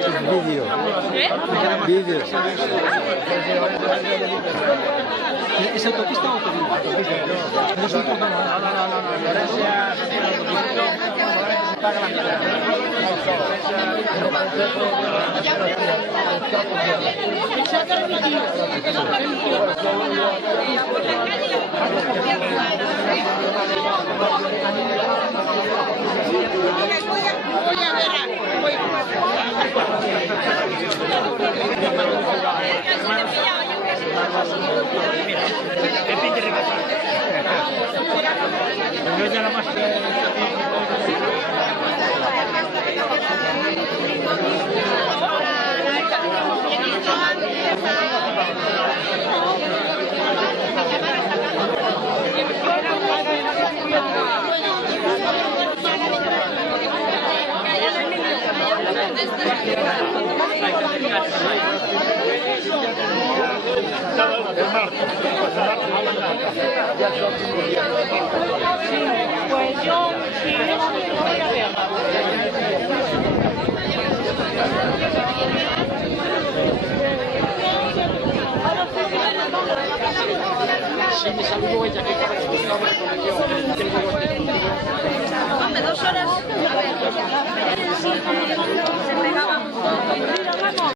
Vídeo. Vídeo. ¿Es autopista o autovía? No es autopista. Pues yo, si eso voy a ver. Si me saludo ella, ¿qué